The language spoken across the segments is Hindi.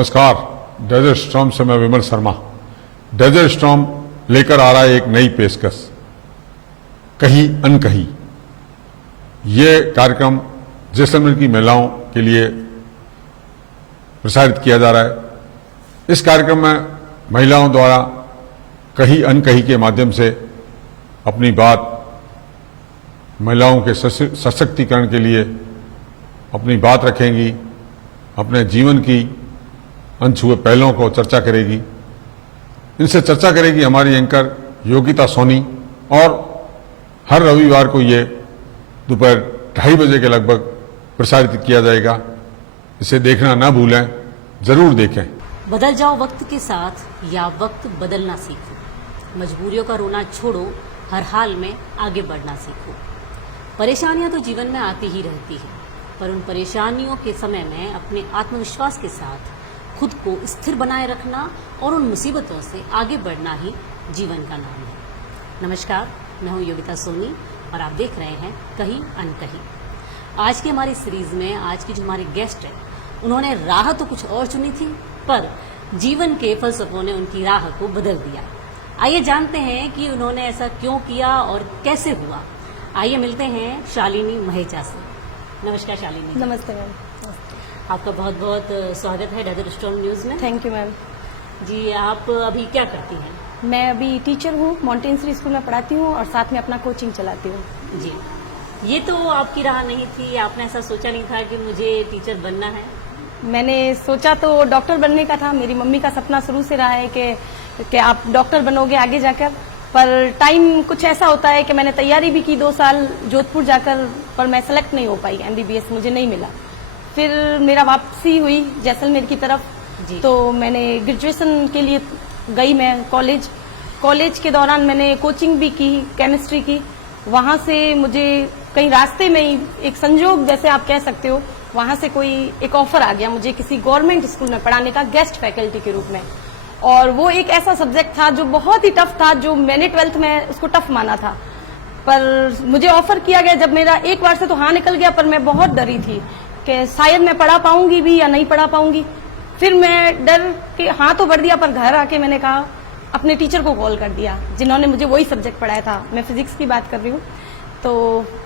नमस्कार। डेजर्ट स्टॉर्म से मैं विमल शर्मा। डेजर्ट स्टॉर्म लेकर आ रहा है एक नई पेशकश, कहीं अनकहीं। ये कार्यक्रम जैसलमेर की महिलाओं के लिए प्रसारित किया जा रहा है। इस कार्यक्रम में महिलाओं द्वारा कहीं अनकहीं के माध्यम से अपनी बात महिलाओं के सशक्तिकरण के लिए अपनी बात रखेंगी, अपने जीवन की अनछुए पहलुओं को चर्चा करेगी। इनसे चर्चा करेगी हमारी एंकर योगिता सोनी, और हर रविवार को ये दोपहर 2:30 बजे के लगभग प्रसारित किया जाएगा। इसे देखना ना भूलें, जरूर देखें। बदल जाओ वक्त के साथ या वक्त बदलना सीखो। मजबूरियों का रोना छोड़ो, हर हाल में आगे बढ़ना सीखो। परेशानियां तो जीवन में आती ही रहती हैं, पर उन परेशानियों के समय में अपने आत्मविश्वास के साथ खुद को स्थिर बनाए रखना और उन मुसीबतों से आगे बढ़ना ही जीवन का नाम है। नमस्कार, मैं हूं योगिता सोनी और आप देख रहे हैं कहीं अनकहीं। आज की हमारी सीरीज में आज की जो हमारी गेस्ट है, उन्होंने राह तो कुछ और चुनी थी, पर जीवन के फलसफों ने उनकी राह को बदल दिया। आइए जानते हैं कि उन्होंने ऐसा क्यों किया और कैसे हुआ। आइए मिलते हैं शालिनी महेचा से। नमस्कार शालिनी। नमस्ते मैम। आपका बहुत बहुत स्वागत है डेजर्ट स्टॉर्म न्यूज़ में। Thank you ma'am. जी, आप अभी क्या करती हैं? मैं अभी टीचर हूँ, मॉन्टेसरी स्कूल में पढ़ाती हूँ और साथ में अपना कोचिंग चलाती हूँ। जी, ये तो आपकी राह नहीं थी, आपने ऐसा सोचा नहीं था कि मुझे टीचर बनना है? मैंने सोचा तो डॉक्टर बनने का था। मेरी मम्मी का सपना शुरू से रहा है कि आप डॉक्टर बनोगे आगे जाकर, पर टाइम कुछ ऐसा होता है कि मैंने तैयारी भी की 2 साल जोधपुर जाकर, पर मैं सेलेक्ट नहीं हो पाई। MBBS मुझे नहीं मिला। फिर मेरा वापसी हुई जैसलमेर की तरफ, तो मैंने ग्रेजुएशन के लिए गई मैं कॉलेज के दौरान मैंने कोचिंग भी की, केमिस्ट्री की। वहां से मुझे कहीं रास्ते में ही एक संजोग जैसे आप कह सकते हो, वहां से कोई एक ऑफर आ गया मुझे किसी गवर्नमेंट स्कूल में पढ़ाने का, गेस्ट फैकल्टी के रूप में। और वो एक ऐसा सब्जेक्ट था जो बहुत ही टफ था, जो मैंने 12th में उसको टफ माना था। पर मुझे ऑफर किया गया, जब मेरा एक बार से तो हाँ निकल गया, पर मैं बहुत डरी थी कि शायद मैं पढ़ा पाऊंगी भी या नहीं पढ़ा पाऊंगी। फिर मैं डर के हाँ तो भर दिया, पर घर आके मैंने कहा, अपने टीचर को कॉल कर दिया जिन्होंने मुझे वही सब्जेक्ट पढ़ाया था। मैं फिजिक्स की बात कर रही हूँ। तो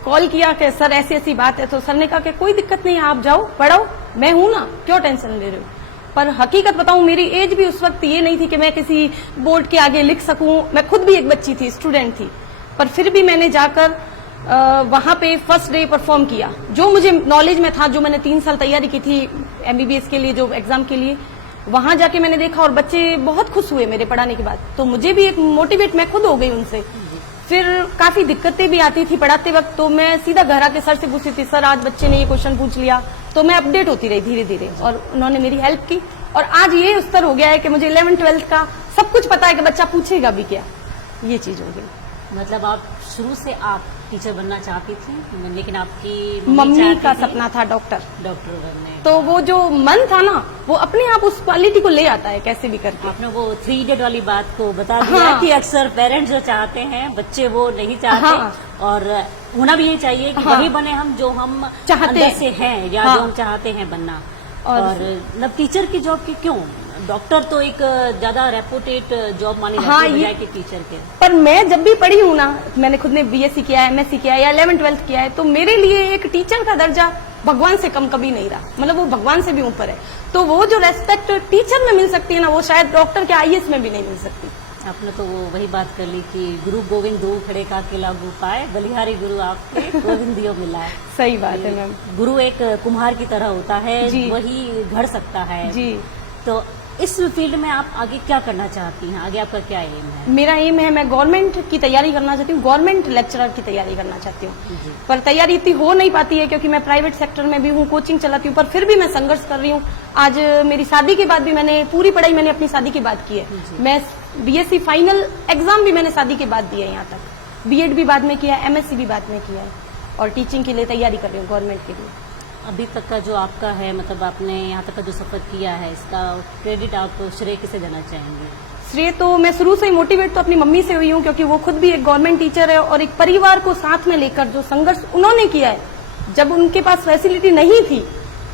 कॉल किया कि सर ऐसी ऐसी बात है। तो सर ने कहा कि कोई दिक्कत नहीं, आप जाओ पढ़ो, मैं हूं ना, क्यों टेंशन ले रहे हो। पर हकीकत बताऊं, मेरी एज भी उस वक्त ये नहीं थी कि मैं किसी बोर्ड के आगे लिख सकूं। मैं खुद भी एक बच्ची थी, स्टूडेंट थी, पर फिर भी मैंने जाकर वहां पे फर्स्ट डे परफॉर्म किया। जो मुझे नॉलेज में था, जो मैंने 3 साल तैयारी की थी MBBS के लिए, जो एग्जाम के लिए, वहां जाके मैंने देखा और बच्चे बहुत खुश हुए मेरे पढ़ाने के बाद। तो मुझे भी एक मोटिवेट मैं खुद हो गई उनसे। फिर काफी दिक्कतें भी आती थी पढ़ाते वक्त, तो मैं सीधा घर आके सर से पूछती थी, सर आज बच्चे ने ये क्वेश्चन पूछ लिया। तो मैं अपडेट होती रही धीरे धीरे, और उन्होंने मेरी हेल्प की। और आज ये स्तर हो गया है कि मुझे 11th 12th का सब कुछ पता है कि बच्चा पूछेगा भी क्या। ये चीज हो गई। मतलब आप शुरू से आप टीचर बनना चाहती थी, लेकिन आपकी मम्मी का सपना था डॉक्टर बनने। तो वो जो मन था ना, वो अपने आप उस क्वालिटी को ले आता है कैसे भी करके। आपने वो 3 इडियट वाली बात को बता दिया कि अक्सर पेरेंट्स जो चाहते हैं, बच्चे वो नहीं चाहते। और होना भी नहीं चाहिए कि वही बने हम जो हम चाहते से हैं, या जो हम चाहते हैं बनना। और मतलब टीचर की जॉब की क्यों? डॉक्टर तो एक ज्यादा रेपुटेड जॉब मानी जाती है कि टीचर के। पर मैं जब भी पढ़ी हूँ ना, मैंने खुद ने BSc किया है, MSc किया है, या 11th 12th किया है, तो मेरे लिए एक टीचर का दर्जा भगवान से कम कभी नहीं रहा। मतलब वो भगवान से भी ऊपर है। तो वो जो रेस्पेक्ट टीचर में मिल सकती है ना, वो शायद डॉक्टर के IAS में भी नहीं मिल सकती। आपने तो वो वही बात कर ली कि गुरु गोविंद दो खड़े का के लागू पाए, बलिहारी गुरु आपके गोविंदियों मिला है। सही बात है मैम। गुरु एक कुम्हार की तरह होता है, वही घड़ सकता है जी। तो इस फील्ड में आप आगे क्या करना चाहती हैं? आगे आपका क्या एम है? मेरा एम है, मैं गवर्नमेंट की तैयारी करना चाहती हूँ, गवर्नमेंट लेक्चरर की तैयारी करना चाहती हूँ। पर तैयारी इतनी हो नहीं पाती है क्योंकि मैं प्राइवेट सेक्टर में भी हूँ, कोचिंग चलाती हूँ, पर फिर भी मैं संघर्ष कर रही हूँ। आज मेरी शादी के बाद भी मैंने पूरी पढ़ाई मैंने अपनी शादी के बाद की है। मैं BSc फाइनल एग्जाम भी मैंने शादी के बाद दिया है, यहाँ तक B.Ed भी बाद में किया है, MSc भी बाद में किया है, और टीचिंग के लिए तैयारी कर रही हूँ गवर्नमेंट के लिए। अभी तक का जो आपका है, मतलब आपने यहाँ तक का जो सफर किया है, इसका क्रेडिट आप श्रेय किसे देना चाहेंगे? श्रेय तो मैं शुरू से ही मोटिवेट तो अपनी मम्मी से हुई हूँ, क्योंकि वो खुद भी एक गवर्नमेंट टीचर है, और एक परिवार को साथ में लेकर जो संघर्ष उन्होंने किया है, जब उनके पास फैसिलिटी नहीं थी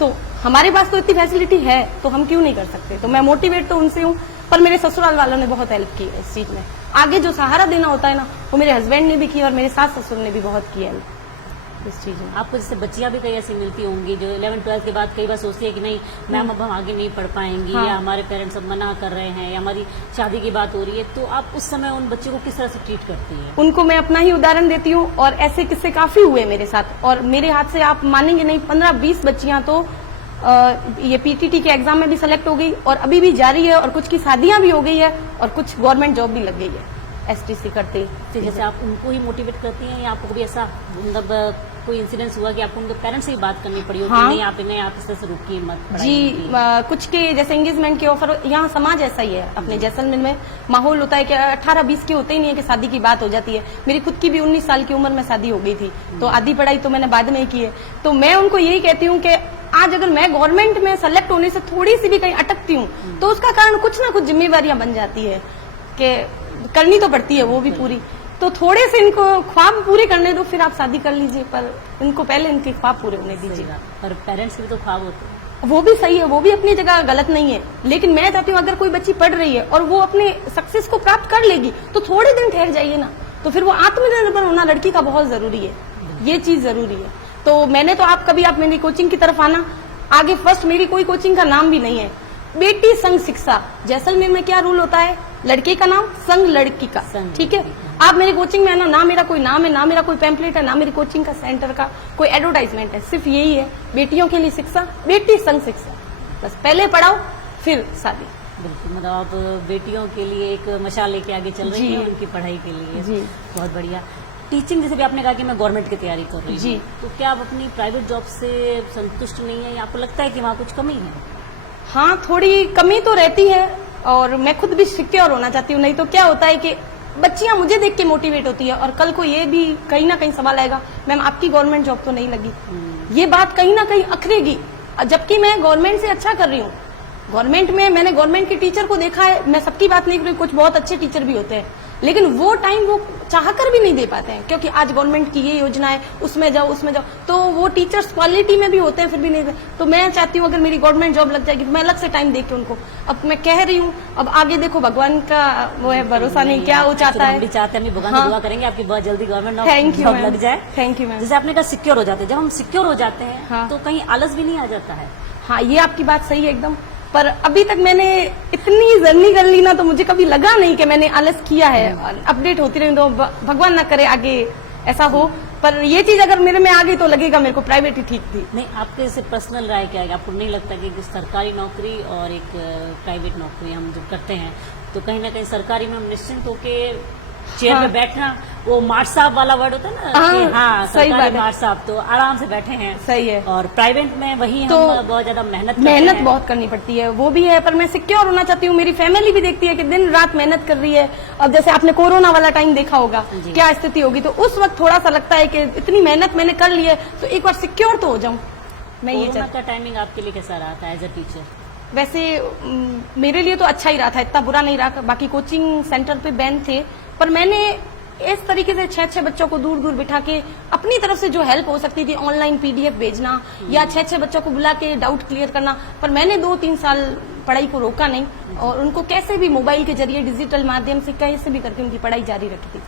तो हमारे पास तो इतनी फैसिलिटी है तो हम क्यों नहीं कर सकते। तो मैं मोटिवेट तो उनसे हूँ, पर मेरे ससुराल वालों ने बहुत हेल्प की है इस चीज में। आगे जो सहारा देना होता है ना, वो मेरे हस्बैंड ने भी की और मेरे सास ससुर ने भी बहुत की हेल्प इस चीज में। आपको जैसे बच्चियां भी कई ऐसी मिलती होंगी जो 11th-12th के बाद कई बार सोचती है कि नहीं मैम अब हम आगे नहीं पढ़ पाएंगी, हाँ। या हमारे पेरेंट्स अब मना कर रहे हैं, या हमारी शादी की बात हो रही है, तो आप उस समय उन बच्चों को किस तरह से ट्रीट करती हैं? उनको मैं अपना ही उदाहरण देती हूँ और ऐसे किस्से काफी हुए मेरे साथ। और मेरे हाथ से आप मानेंगे नहीं, 15-20 बच्चियां तो ये पीटीटी के एग्जाम में भी सिलेक्ट हो गई और अभी भी जारी है, और कुछ की शादियां भी हो गई है और कुछ गवर्नमेंट जॉब भी लग गई है एसटीसी करते। तो जैसे आप उनको ही मोटिवेट करती हैं, या आपको भी ऐसा मतलब कोई इंसिडेंस हुआ कि आपको उनके पेरेंट्स से ही बात करनी पड़ी हो कि हाँ। नहीं आप इन्हें आप इस तरह से रुकिए मत पढ़ाई जी, कीजिए? कुछ के जैसे एंगेजमेंट के ऑफर, यहाँ समाज ऐसा ही है अपने जैसलमेर में माहौल होता है कि 18-20 के होते ही नहीं है कि शादी की बात हो जाती है। मेरी खुद की भी 19 साल की उम्र में शादी हो गई थी, तो आधी पढ़ाई तो मैंने बाद में ही की है। तो मैं उनको यही कहती हूँ कि आज अगर मैं गवर्नमेंट में सेलेक्ट होने से थोड़ी सी भी कहीं अटकती हूँ तो उसका कारण कुछ ना कुछ जिम्मेवारियां बन जाती है कि करनी तो पड़ती है वो भी पूरी। तो थोड़े से इनको ख्वाब पूरे करने दो, फिर आप शादी कर लीजिए, पर इनको पहले इनके ख्वाब पूरे होने दीजिएगा। पर पेरेंट्स के भी तो ख्वाब होते हैं। वो भी सही है, वो भी अपनी जगह गलत नहीं है, लेकिन मैं चाहती हूँ अगर कोई बच्ची पढ़ रही है और वो अपने सक्सेस को प्राप्त कर लेगी तो थोड़े दिन ठहर जाइए ना, तो फिर वो आत्मनिर्भर होना लड़की का बहुत जरूरी है, ये चीज जरूरी है। तो मैंने तो आप मेरी कोचिंग की तरफ आना, आगे फर्स्ट मेरी कोई कोचिंग का नाम भी नहीं है, बेटी संग शिक्षा। जैसलमेर में क्या रूल होता है, लड़के का नाम संग लड़की का, संग ठीक है। आप मेरी कोचिंग में आना, ना मेरा कोई नाम है, ना मेरा कोई पैम्पलेट है, ना मेरी कोचिंग का सेंटर का कोई एडवर्टाइजमेंट है, सिर्फ यही है, बेटियों के लिए शिक्षा, बेटी संग शिक्षा। बस पहले पढ़ाओ फिर शादी। बिल्कुल, मतलब आप बेटियों के लिए एक मशाल लेके आगे चल रही जी। हैं उनकी पढ़ाई के लिए। जी। बहुत बढ़िया। टीचिंग, जैसे भी आपने कहा कि मैं गवर्नमेंट की तैयारी कर रही जी। हूँ, तो क्या आप अपनी प्राइवेट जॉब से संतुष्ट नहीं है, या आपको लगता है कि वहाँ कुछ कमी है? हाँ, थोड़ी कमी तो रहती है और मैं खुद भी सिक्योर होना चाहती हूँ। नहीं तो क्या होता है कि बच्चियां मुझे देख के मोटिवेट होती है और कल को ये भी कहीं ना कहीं सवाल आएगा, मैम आपकी गवर्नमेंट जॉब तो नहीं लगी। ये बात कहीं ना कहीं अखरेगी, जबकि मैं गवर्नमेंट से अच्छा कर रही हूँ। गवर्नमेंट में मैंने गवर्नमेंट के टीचर को देखा है, मैं सबकी बात नहीं कर रही, कुछ बहुत अच्छे टीचर भी होते हैं, लेकिन वो टाइम वो चाहकर भी नहीं दे पाते हैं, क्योंकि आज गवर्नमेंट की ये योजना है, उसमें जाओ उसमें जाओ, तो वो टीचर्स क्वालिटी में भी होते हैं फिर भी नहीं दे। तो मैं चाहती हूँ अगर मेरी गवर्नमेंट जॉब लग जाएगी तो मैं अलग से टाइम दे के उनको, अब मैं कह रही हूँ, अब आगे देखो भगवान का वो है भरोसा नहीं, क्या वो चाहता हम भी है। चाहते हैं, हम भी भगवान हाँ। से दुआ करेंगे आपकी बहुत जल्दी government thank you job ma'am, लग जाए। Thank you ma'am. जैसे आपने कहा सिक्योर हो जाते हैं, जब हम सिक्योर हो जाते हैं हाँ। तो कहीं आलस भी नहीं आ जाता है? हाँ, ये आपकी बात सही है एकदम, पर अभी तक मैंने इतनी जर्नी कर ली ना, तो मुझे कभी लगा नहीं कि मैंने आलस किया है। अपडेट होती रही तो भगवान ना करे आगे ऐसा हो, पर ये चीज अगर मेरे में आ गई तो लगेगा मेरे को प्राइवेट ही ठीक थी। नहीं, आपके जैसे पर्सनल राय क्या है? आपको नहीं लगता कि एक सरकारी नौकरी और एक प्राइवेट नौकरी हम जब करते हैं तो कहीं ना कहीं सरकारी में हम निश्चिंत होके चेयर हाँ। में बैठना, वो मार्ट साहब वाला वर्ड होता है ना, हाँ, कि हाँ सही सरकारी बात है। मार्ट साहब तो आराम से बैठे हैं, सही है। और प्राइवेट में वही तो हम बहुत ज्यादा मेहनत करते मेहनत हैं। बहुत करनी पड़ती है, वो भी है, पर मैं सिक्योर होना चाहती हूँ। मेरी फैमिली भी देखती है कि दिन रात मेहनत कर रही है। अब जैसे आपने कोरोना वाला टाइम देखा होगा, जी। क्या स्थिति होगी, तो उस वक्त थोड़ा सा लगता है कि इतनी मेहनत मैंने कर ली है तो एक बार सिक्योर तो हो जाऊं। मैं ये कोरोना चाहती का टाइमिंग आपके लिए कैसा रहा था एज अ टीचर? वैसे मेरे लिए तो अच्छा ही रहा था, इतना बुरा नहीं रहा। बाकी कोचिंग सेंटर पे बैन थे, पर मैंने इस तरीके से 6-6 बच्चों को दूर दूर बिठा के अपनी तरफ से जो हेल्प हो सकती थी, ऑनलाइन पीडीएफ भेजना या 6-6 बच्चों को बुला के डाउट क्लियर करना, पर मैंने 2-3 साल पढ़ाई को रोका नहीं और उनको कैसे भी मोबाइल के जरिए डिजिटल माध्यम से कैसे भी करके उनकी पढ़ाई जारी रखी थी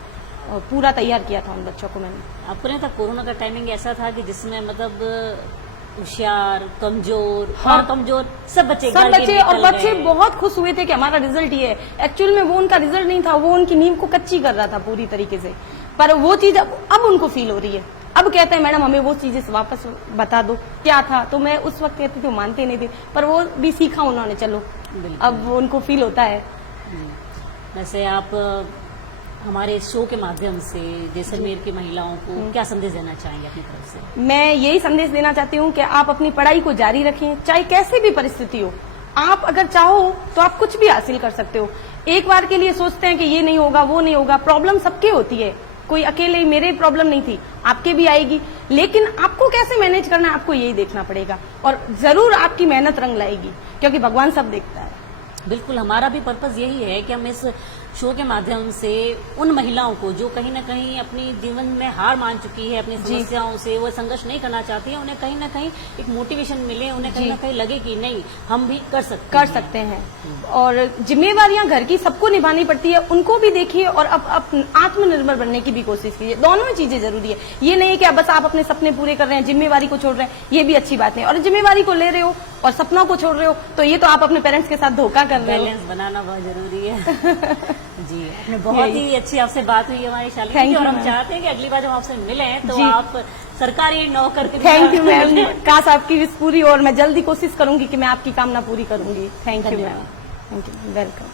और पूरा तैयार किया था उन बच्चों को मैंने। आपको नहीं था कोरोना का टाइमिंग ऐसा था कि जिसमें मतलब होशियार, कमजोर, हाँ। और कमजोर सब बच्चे सब बच्चे और बच्चे बहुत खुश हुए थे कि हमारा रिजल्ट ये है। एक्चुअल में वो उनका रिजल्ट नहीं था, वो उनकी नींव को कच्ची कर रहा था पूरी तरीके से, पर वो चीज अब उनको फील हो रही है। अब कहते हैं मैडम हमें वो चीजें वापस बता दो क्या था, तो मैं उस वक्त कहती थी मानते नहीं थे, पर वो भी सीखा उन्होंने, चलो अब वो उनको फील होता है। वैसे आप हमारे शो के माध्यम से जैसलमेर की महिलाओं को क्या संदेश देना चाहेंगे अपनी तरफ से? मैं यही संदेश देना चाहती हूँ कि आप अपनी पढ़ाई को जारी रखें, चाहे कैसी भी परिस्थिति हो। आप अगर चाहो तो आप कुछ भी हासिल कर सकते हो। एक बार के लिए सोचते हैं कि ये नहीं होगा वो नहीं होगा, प्रॉब्लम सबके होती है, कोई अकेले, मेरे प्रॉब्लम नहीं थी, आपके भी आएगी, लेकिन आपको कैसे मैनेज करना है आपको यही देखना पड़ेगा और जरूर आपकी मेहनत रंग लाएगी, क्योंकि भगवान सब देखता है। बिल्कुल, हमारा भी पर्पज यही है कि हम इस शो के माध्यम से उन महिलाओं को जो कहीं ना कहीं अपनी जीवन में हार मान चुकी है, अपनी समस्याओं से वो संघर्ष नहीं करना चाहती है, उन्हें कहीं ना कहीं एक मोटिवेशन मिले, उन्हें कहीं ना कहीं लगे कि नहीं हम भी कर सकते हैं। और जिम्मेवारियां घर की सबको निभानी पड़ती है, उनको भी देखिए और अब आत्मनिर्भर बनने की भी कोशिश कीजिए। दोनों ही चीजें जरूरी है। ये नहीं है कि बस आप अपने सपने पूरे कर रहे हैं, जिम्मेवारी को छोड़ रहे हैं, ये भी अच्छी बात नहीं। और जिम्मेवारी को ले रहे हो और सपनों को छोड़ रहे हो तो ये तो आप अपने पेरेंट्स के साथ धोखा कर रहे हो। बैलेंस बनाना बहुत जरूरी है। जी, आपने बहुत ही अच्छी आपसे बात हुई हमारी शालिनी Thank की, और you, हम ma'am. चाहते हैं कि अगली बार जब आपसे मिलें तो जी. आप सरकारी नौकर के थैंक यू मैम, काश आपकी विश पूरी, और मैं जल्दी कोशिश करूंगी कि मैं आपकी कामना पूरी करूंगी। Thank you ma'am, thank you, welcome.